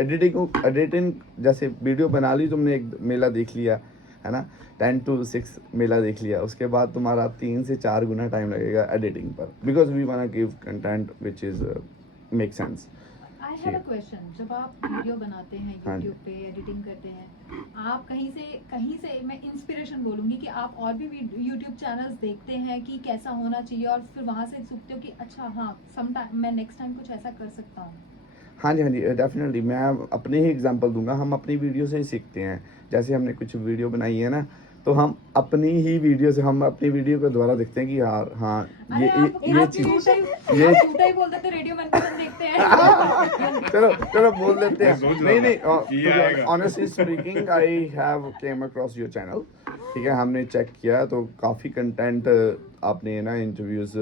एडिटिंग जैसे वीडियो बना ली तुमने, एक मेला देख लिया, है ना, 10 to 6 मेला देख लिया, उसके बाद तुम्हारा 3 से 4 गुना टाइम लगेगा एडिटिंग पर, because we want to give content which is make sense. I have a question, जब आप वीडियो बनाते हैं हाँ जी। यूट्यूब पे, एडिटिंग करते हैं, आप कहीं से मैं इंस्पिरेशन बोलूंगी कि आप और भी यूट्यूब चैनल्स देखते हैं कि कैसा होना चाहिए, और फिर वहां से सीखते हो कि अच्छा हाँ सम टाइम मैं नेक्स्ट टाइम कुछ ऐसा कर सकता हूँ। हाँ जी डेफिनेटली। मैं अपने ही एग्जांपल दूंगा, हम अपनी वीडियो से ही सीखते हैं। जैसे हमने कुछ वीडियो बनाई है ना, तो हम अपनी ही वीडियो से, हम अपनी वीडियो को दोबारा देखते हैं कि यार हाँ ये चीज़ ये झूठा ही बोल देते, रेडियो मनपसंद देखते हैं। चलो बोल देते हैं। मैं सोच रहा नहीं था कि ये आएगा। Honestly speaking I have came across your channel, ठीक है, हमने चेक किया तो काफ़ी कंटेंट आपने ना इंटरव्यूज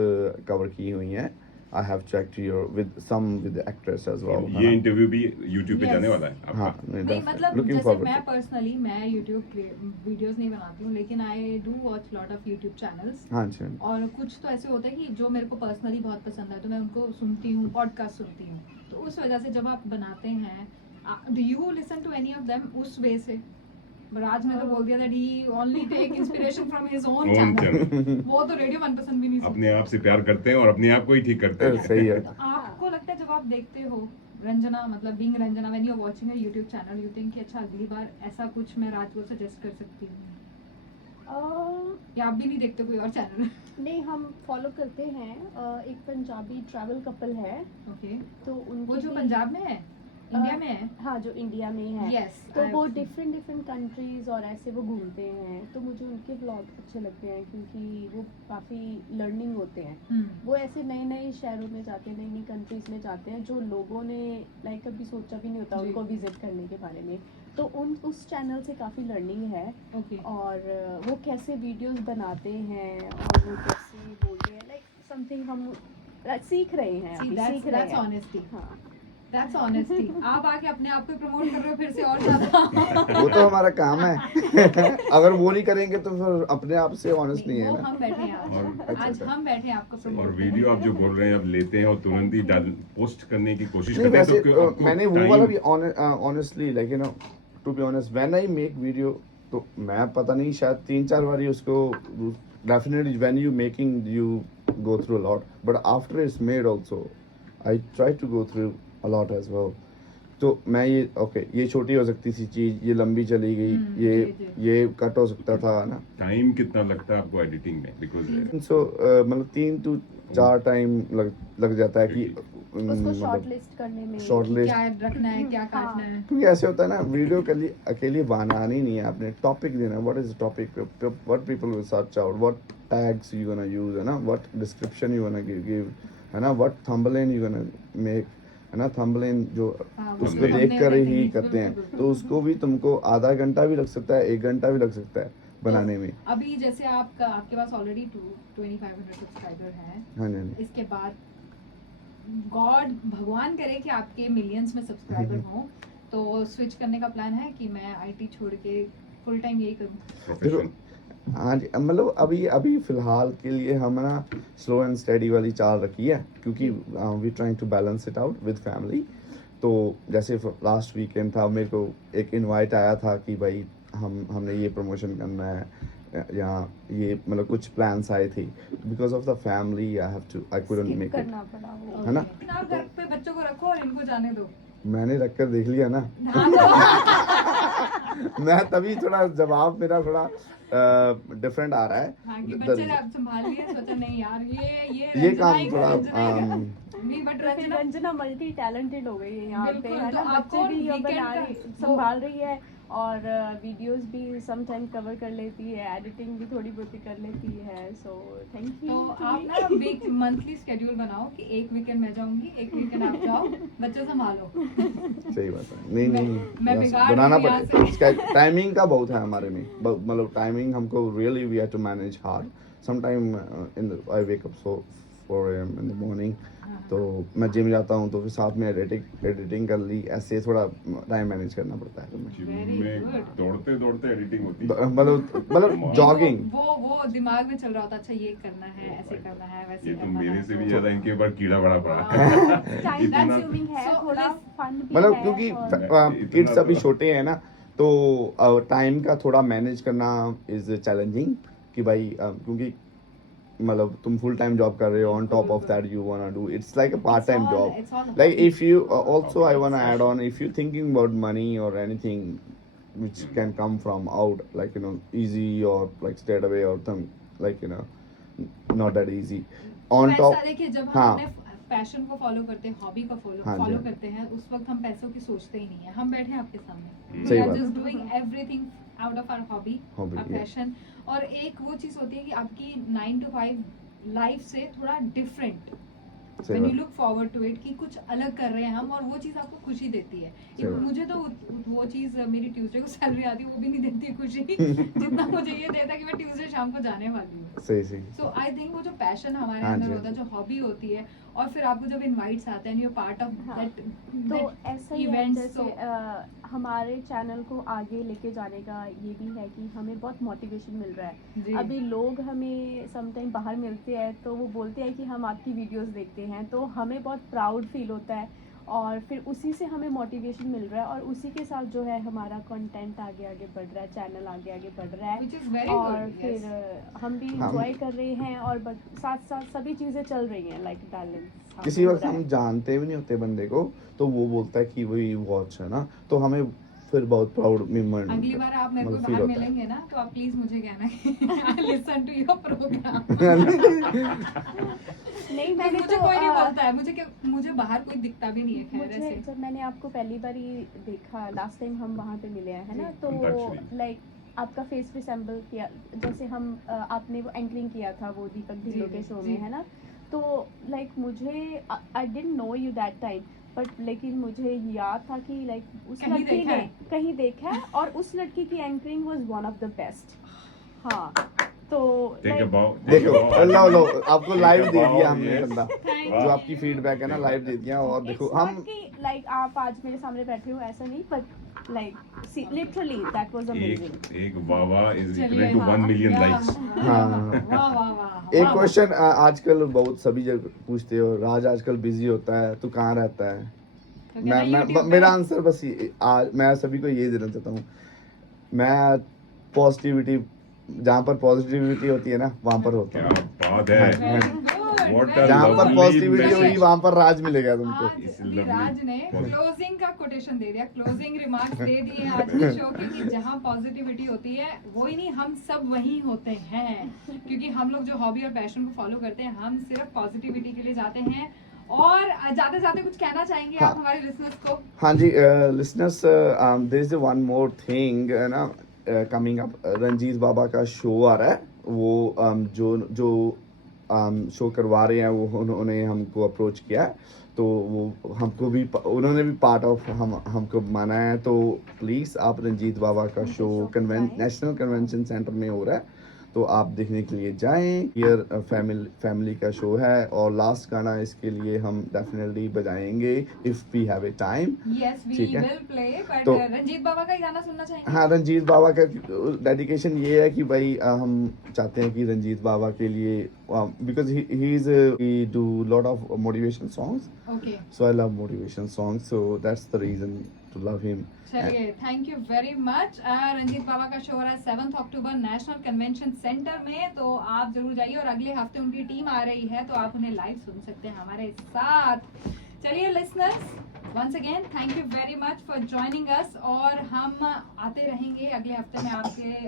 कवर की हुई हैं। I have checked your with actress as well. ये इंटरव्यू भी YouTube पे Yes. जाने वाला है हाँ आपका। नहीं मतलब लुकिंग जैसे मैं फॉरवर्ड। पर्सनली मैं यूट्यूब वीडियोस नहीं बनाती हूँ, लेकिन I do watch lot of YouTube channels, हाँ जी और कुछ तो ऐसे होते हैं कि जो मेरे को पर्सनली बहुत पसंद है तो मैं उनको सुनती हूँ, पॉडकास्ट सुनती हूँ। तो उस वजह से जब आप बनाते हैं, do you listen to any of them उस वे से? राज ने तो बोल दिया that he only take inspiration from his own Own channel. वो तो रेडियो मनपसंद भी नहीं सुनते। अपने आप से प्यार करते हैं और अपने आप को ही ठीक करते हैं। सही है। तो आपको लगता है जब आप देखते हो रंजना, मतलब being Ranjana, when you are watching a YouTube channel, you think कि अच्छा अगली बार ऐसा कुछ मैं राज को सजेस्ट कर सकती हूँ, या आप भी नहीं देखते कोई और चैनल? नहीं, हम फॉलो करते हैं। एक पंजाबी ट्रैवल कपल है, ओके, तो उनकी वो जो भी- पंजाब में है, इंडिया में है? हाँ, जो इंडिया में है। Yes, तो I वो have seen. डिफरेंट कंट्रीज और ऐसे वो घूमते हैं, तो मुझे उनके व्लॉग अच्छे लगते हैं क्योंकि वो काफ़ी लर्निंग होते हैं। वो ऐसे नए शहरों में जाते हैं, नई कंट्रीज में जाते हैं, जो लोगों ने लाइक कभी सोचा भी नहीं होता जी। उनको विजिट करने के बारे में। तो उस चैनल से काफ़ी लर्निंग है, ओके, और वो कैसे वीडियोस बनाते हैं और वो कैसे बोलते हैं, लाइक समथिंग हम सीख रहे हैं, सी अभी दैट्स सीख रहे दैट्स हैं। ऑनेस्टी, हाँ, दैट्स ऑनेस्टी। आप आके अपने आप को प्रमोट कर रहे हो फिर से और ज्यादा। वो तो हमारा काम है। अगर वो नहीं करेंगे तो फिर अपने आप से ऑनेस्ट नहीं है वो ना। हम बैठे हैं आज, आज हम बैठे हैं आपको और प्रमोट वीडियो आप जो बोल रहे हैं अब लेते हैं और तुरंत ही पोस्ट करने की कोशिश नहीं करते हैं, वैसे तो आपको मैंने वो time- वाला भी honestly like you know to be honest when I make video, तो मैं पता नहीं शायद 3-4 बार उसको definitely when you making you go through a lot, but after it's made also I try to go through a lot as well. तो मैं ये ओके ये छोटी हो सकती थी चीज़, ये लंबी चली गई, जी। ये कट हो सकता था ना। टाइम कितना लगता है आपको एडिटिंग में? बिकॉज सो मतलब 3 to 4 टाइम लग जाता है कि उसको शॉर्ट लिस्ट करने में। Short list. क्या रखना है, क्या काटना है। क्योंकि ऐसे होता है ना, वीडियो के लिए अकेली बनानी नहीं है, आपने टॉपिक देना, what is topic, what people will search out, what tags you gonna use, है ना, what description you gonna give, है ना, what thumbnail you gonna make, है ना, थंबनेल जो हाँ, वो उसको भी देख कर thumbnail ही देखनी, करते हैं, बिल्कुल, तो उसको भी तुमको आधा घंटा भी लग सकता है, 1 घंटा भी लग सकता है बनाने में। अभी जैसे आपके पास ऑलरेडी 2500 सब्सक्राइबर हैं, हाँ जी, हाँ जी। इसके बाद गॉड भगवान करे कि आपके मिलियंस में सब्सक्राइबर हों, तो स्विच करने का प्लान है कि मैं आईटी छोड़ के फुल टाइम यही करूं? प्रोफेशन हाँ जी, मतलब अभी फिलहाल के लिए हम ना स्लो एंड स्टेडी वाली चाल रखी है, क्योंकि we trying to balance it out with family. तो जैसे लास्ट वीकेंड था, मेरे को एक इनवाइट आया था कि भाई हमने ये प्रमोशन करना है, यहाँ ये मतलब कुछ प्लान्स आए थे, because of the family I couldn't make it, करना पड़ा वो। है ना। लेकिन आप घर पे बच्चों को रखो और इनको जाने दो। मैंने रख कर देख लिया ना। मैं तभी थोड़ा जवाब मेरा थोड़ा डिफरेंट आ रहा है। हाँ कि बच्चे आप संभाल लिए, सोचा नहीं यार ये ये रंजना काम ही थोड़ा रंजना ही कर- नहीं बट तो फिर रंजना रंजना मल्टी टैलेंटेड हो गई है यहाँ पे, बिल्कुल, है तो ना। आपको बच्चे भी अब weekend बना का रही, वो- संभाल रही है, और वीडियोस भी सम टाइम कवर कर लेती है, एडिटिंग भी थोड़ी बहुत कर लेती है। सो थैंक तो यू। आप ना वीक मंथली स्केड्यूल बनाओ कि एक वीकेंड मैं जाऊंगी, एक वीकेंड आप जाओ, बच्चे संभालो। सही बात है। नहीं मैं बस बिगाड़ बनाना दूंगी यहाँ पड़ेगा। से। इसका टाइमिंग का बहुत है हमारे में, मतलब टाइमिंग हमको really we have to manage hard. Some time I wake up so 4 AM in the morning, तो मैं जिम जाता हूँ तो फिर साथ में एडिटिंग कर ली, ऐसे थोड़ा टाइम मैनेज करना पड़ता है तुम्हें। जिम Very में good. दौड़ते दौड़ते एडिटिंग होती है। मतलब जॉगिंग। वो दिमाग में चल रहा होता, अच्छा ये करना है, ऐसे करना है, वैसे ये तो करना मेरे है। से भी ज्यादा इनके ऊपर कीड़ा बड़ा पड़ा टाइम इतना- कंज्यूमिंग है, So, थोड़ा yes. फन भी मतलब है, क्योंकि और किड्स अभी छोटे हैं ना, तो टाइम का थोड़ा मैनेज करना इज चैलेंजिंग कि भाई क्योंकि मतलब तुम फुल टाइम जॉब कर रहे हो, on top of that you want to do it's like a part time It's all job. Like hobby. If you also I want to add on, if you thinking about money or anything which can come from out, like easy or like straight away or some like not that easy on तो top। ऐसा देखिए, जब हम हाँ। अपने पैशन को फॉलो करते हैं, हॉबी को हाँ जी, फॉलो हाँ। करते हैं, उस वक्त हम पैसों की सोचते ही नहीं है। हम बैठे हैं आपके सामने, सही we are बात। just doing everything out of our hobby, Hobby, our yeah. passion। और एक वो चीज होती है कि आपकी 9 to 5 लाइफ से थोड़ा डिफरेंट, सही when you बात। look forward to it, कि कुछ अलग कर रहे हैं हम, और वो चीज आपको खुशी देती है। सही बात। मुझे तो वो चीज, मेरी ट्यूसडे को सैलरी आती है, वो भी नहीं देती खुशी जितना मुझे ये देता है कि मैं ट्यूसडे शाम को जाने वाली हूँ। सही सही। सो आई थिंक वो जो पैशन हमारे हाँ अंदर जी, होता है, जो हॉबी होती है, और फिर आपको जब इनवाइट्स आते हैं, यू पार्ट ऑफ हाँ। दैट तो ऐसा ही है, इवेंट्स। जैसे हमारे चैनल को आगे लेके जाने का ये भी है कि हमें बहुत मोटिवेशन मिल रहा जी। है। अभी लोग हमें समटाइम बाहर मिलते हैं तो वो बोलते हैं कि हम आपकी वीडियोस देखते हैं, तो हमें बहुत प्राउड फील होता है, और फिर उसी से हमें मोटिवेशन मिल रहा है, और उसी के साथ जो है हमारा कंटेंट आगे आगे बढ़ रहा है, चैनल आगे आगे बढ़ रहा Which है, is very और good, फिर yes. हम भी हाँ। इंजॉय कर रहे हैं, और साथ साथ सभी चीज़ें चल रही हैं, लाइक बैलेंस। किसी वक्त हम जानते भी नहीं होते बंदे को, तो वो बोलता है कि वही वॉच है ना, तो हमें फिर बहुत प्राउड मोमेंट अगली बार आप मेरे को मतलब फील बाहर होता है। मिलेंगे ना, तो आप प्लीज मुझे कहना कि लिसन टू योर प्रोग्राम। नहीं, मैंने मुझे तो कोई नहीं बोलता है, मुझे बाहर कोई दिखता भी नहीं है, खैर मुझे ऐसे। जब मैंने आपको पहली बार ही देखा, लास्ट टाइम हम वहाँ पे मिले हैं, है ना, तो अंताक्षरी। लाइक आपका फेस रिसेंबल किया, जैसे हम आपने वो एंकरिंग किया था वो दीपक ढिल्लों के शो जी। में, है ना, तो लाइक मुझे I didn't know you that time, but लेकिन मुझे याद था कि लाइक उस कहीं लड़की देखा ने है। कहीं देखा है, और उस लड़की की anchoring was one of the best. हाँ, तो Take a like, bow, take a देखो bow. लो आपको लाइव दे Wow, दिया हमने yes. बंदा, Thank जो you. आपकी फीडबैक है ना लाइव दे दिया। और देखो It's हम not कि like आप आज मेरे सामने बैठे हो, ऐसा नहीं, but like see, literally that was amazing. एक वावा is चलिए, equal to 1 million या, likes. हाँ। वाह वाह वाह। एक वाह। क्वेश्चन आजकल बहुत सभी जगह पूछते हो, राज आजकल बिजी होता है, तू कहाँ रहता है? तो कहना YouTube पे- मेरा आंसर बस आज मैं सभी को ये देना चाहता हूँ, मैं पॉजिटिविटी, जहाँ पर पॉजिटिविटी होती है ना वहाँ पर होता क्या हूँ। बात है। हाँ, Very good, What a very जहाँ पर lovely पॉजिटिविटी message. होगी वहाँ पर राज मिलेगा तुमको। आज इस अभी lovely- राज ने क्लोजिंग का कोटेशन दे दिया, क्लोजिंग रिमार्क्स दे दिए आज के शो के, कि जहाँ पॉजिटिविटी होती है वो ही नहीं, हम सब वही होते हैं, क्योंकि हम लोग जो हॉबी और पैशन को फॉलो करते हैं, हम सिर्फ पॉजिटिविटी के लिए जाते हैं। और जाते जाते कुछ कहना चाहेंगे हाँ। आप हमारे लिसनर्स को? हाँ जी, listeners, there is one more thing है ना, कमिंग अप, रंजीत बाबा का शो आ रहा है, वो जो शो करवा रहे हैं, वो उन्होंने हमको अप्रोच किया है, तो वो हमको भी उन्होंने भी पार्ट ऑफ हमको माना है, तो प्लीज़ आप रंजीत बाबा का शो नेशनल कन्वेंशन सेंटर में हो रहा है, तो आप देखने के लिए जाएं। हियर फैमिली का शो है और लास्ट गाना इसके लिए हम डेफिनेटली बजाएंगे if we have a time. Yes we ठीक है। विल प्ले, बट तो- रंजीत बाबा का ही गाना सुनना चाहेंगे। हाँ, रंजीत बाबा का डेडिकेशन ये है कि भाई हम चाहते हैं कि रंजीत बाबा के लिए because he do lot of motivation songs, okay so I love motivation songs, so that's the reason to love him. चलिए, thank you very much. Ranjit Baba का शो हो रहा है 7 अक्टूबर नेशनल कन्वेंशन सेंटर में, तो आप जरूर जाइए। और अगले हफ्ते उनकी टीम आ रही है, तो आप उन्हें लाइव सुन सकते हैं हमारे साथ। चलिए listeners, once again thank you very much for joining us, और हम आते रहेंगे अगले हफ्ते में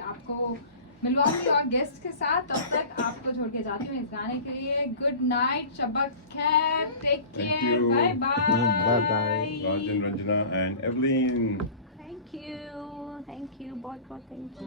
आपको मिलवाऊंगी और गेस्ट के साथ। तब तक आपको छोड़ के जाती हूँ इस गाने के लिए। गुड नाइट, शब्बा खैर, take Thank care, you. Bye Bye-bye. Bye. Ranjan, Ranjana, and Evelyn. Thank you बहुत बहुत thank you.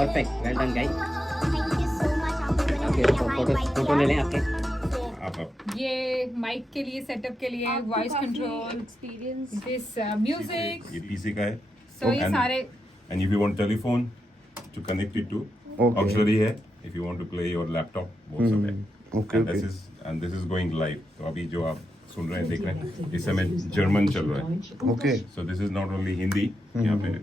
Perfect, well done guys. Thank you so much आपने आपके फोटो ले लें आपके। आप ये माइक के लिए, सेटअप के लिए, voice control, experience this music, ये पीसी का है। सो ये And- सारे And if you want telephone to connect it to, Okay. auxiliary है. If you want to play your laptop, वो सब है. Okay, And this is going live. तो अभी जो आप सुन रहे हैं, देख रहे हैं, इस समय जर्मन चल रहा है. Okay, So this is not only Hindi, यहाँ पे 30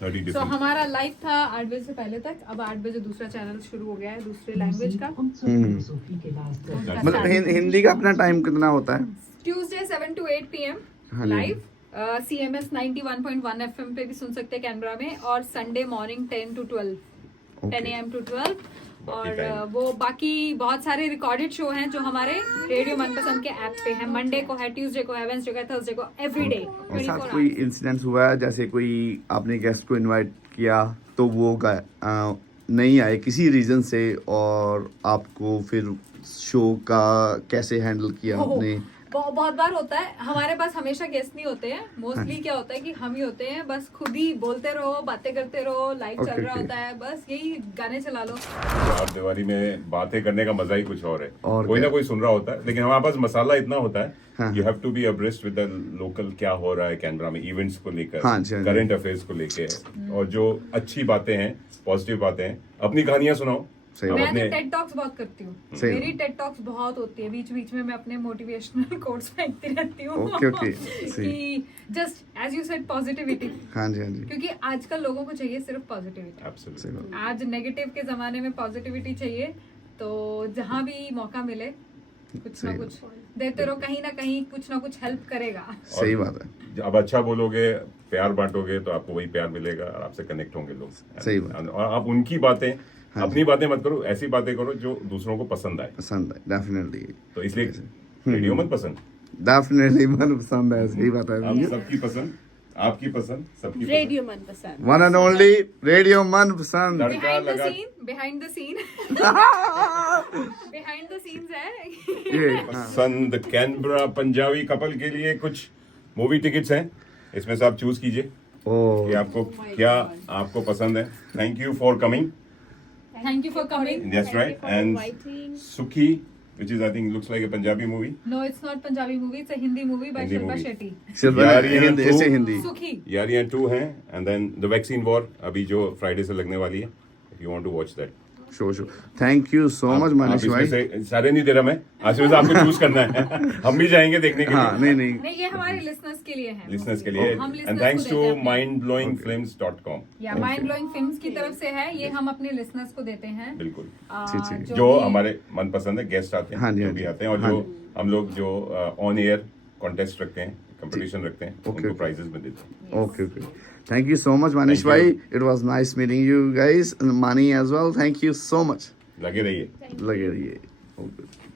सो different. हमारा लाइव था 8 बजे से पहले तक। अब 8 बजे दूसरा चैनल शुरू हो गया है दूसरे लैंग्वेज का। मतलब हिंदी का अपना टाइम कितना होता है? ट्यूसडे 7 to 8 PM हाँ जी। लाइव। CMS 91.1 FM पे भी सुन सकते हैं कैनबरा में, और Sunday morning 10 to 12, 10 AM to 12। और time. वो बाकी बहुत सारे रिकॉर्डेड शो हैं जो हमारे रेडियो मनपसंद के ऐप पे हैं। मंडे को है, ट्यूसडे को है, वेडनेसडे को है, थर्सडे को, एवरीडे और साथ कोई इंसिडेंट हुआ है जैसे कोई आपने गेस्ट को इनवाइट किया तो वो नहीं आए किसी रीजन से, और आपको फिर शो का कैसे हैंडल किया आपने? बहुत बार होता है। हमारे पास हमेशा गेस्ट नहीं होते हैं। मोस्टली क्या होता है कि हम ही होते हैं, बस खुद ही बोलते रहो, बातें करते रहो, लाइव चल रहा Okay. होता है, बस यही गाने चला लो। और दिवाली में बातें करने का मजा ही कुछ और है। और कोई क्या? ना कोई सुन रहा होता है, लेकिन हमारे पास मसाला इतना होता है, हाँ। You have to be abreast with the local, क्या हो रहा है कैनबरा में, इवेंट्स को लेकर, हाँ जी, हाँ जी। करंट अफेयर्स को लेकर, और जो अच्छी बातें हैं, पॉजिटिव बातें हैं, अपनी कहानियां सुनाओ। सही अब बात। मैं तो अपने टेड टॉक्स बहुत करती हूँ। सही मेरी बात। टेड टॉक्स बहुत होती है, बीच बीच में मैं अपने मोटिवेशनल कोट्स फेंकती रहती हूँ। Okay, okay, सही। कि just as you said positivity, हाँ जी, हाँ जी, क्योंकि आजकल लोगों को चाहिए सिर्फ पॉजिटिविटी। Absolutely. सही बात। आज नेगेटिव के जमाने में पॉजिटिविटी चाहिए, तो जहाँ भी मौका मिले कुछ ना सही कुछ देते रहो, कहीं ना कहीं कुछ ना कुछ हेल्प करेगा। सही बात है। अब अच्छा बोलोगे, प्यार बांटोगे, तो आपको वही प्यार मिलेगा और आपसे कनेक्ट होंगे लोग। सही बात। और आप उनकी बातें, हाँ अपनी बातें मत करो, ऐसी बातें करो जो दूसरों को पसंद आए। पसंद है डेफिनेटली, तो इसलिए रेडियो मत पसंद, डेफिनेटली मन पसंद है। सही बात है। आप सबकी पसंद, आपकी पसंद, सबकी पसंद। रेडियो मनपसंद। वन एंड ओनली रेडियो मन पसंद। तड़का बिहाइंड द लगा सीन, बिहाइंड द सीन्स है। ये हाँ। पसंद कैनबरा पंजाबी कपल के लिए कुछ मूवी टिकट्स हैं, इसमें से आप चूज कीजिए ओ कि आपको क्या आपको पसंद है। Thank you for coming, thank you for coming. that's right, and Sukhi, which is I think looks like a Punjabi movie. No, it's not Punjabi movie, it's a Hindi movie by Hindi Shilpa movie. Shetty. Yaariyan Hindi, two। ऐसे हिंदी। Sukhi. यारियां 2 हैं, and then the vaccine war अभी जो फ्राइडे से लगने वाली है, if you want to watch that। Show thank you so much Manish इसमें भाई। से सारे नहीं दे रहा मैं, आज में से आपको चूज करना है। हम भी जाएंगे देखने के हाँ, लिए, नहीं नहीं, ये हमारे लिसनर्स के लिए है। लिसनर्स के लिए, हम listeners and thanks को to देते हैं अपने। mindblowingfilms.com। या माइंड ब्लोइंग फिल्म्स की तरफ से है, ये हम अपने लिसनर्स को देते हैं। बिल्कुल, ठीक। जो भी- हमारे मनपसंद है, गेस्ट आते हैं, हाँ जी, जो हाँ भी जी। आते हैं, और हाँ जो जी। हम लोग जो ऑन एयर कॉन्टेस्ट रखते हैं, कंपटीशन रखते हैं, Okay, उनको okay. प्राइजेस में देते हैं। Okay okay, thank you so much Manish Thank you. भाई। It was nice meeting you guys, Mani as well. Thank you so much. लगे रहिए। लगे रहिए। ओके।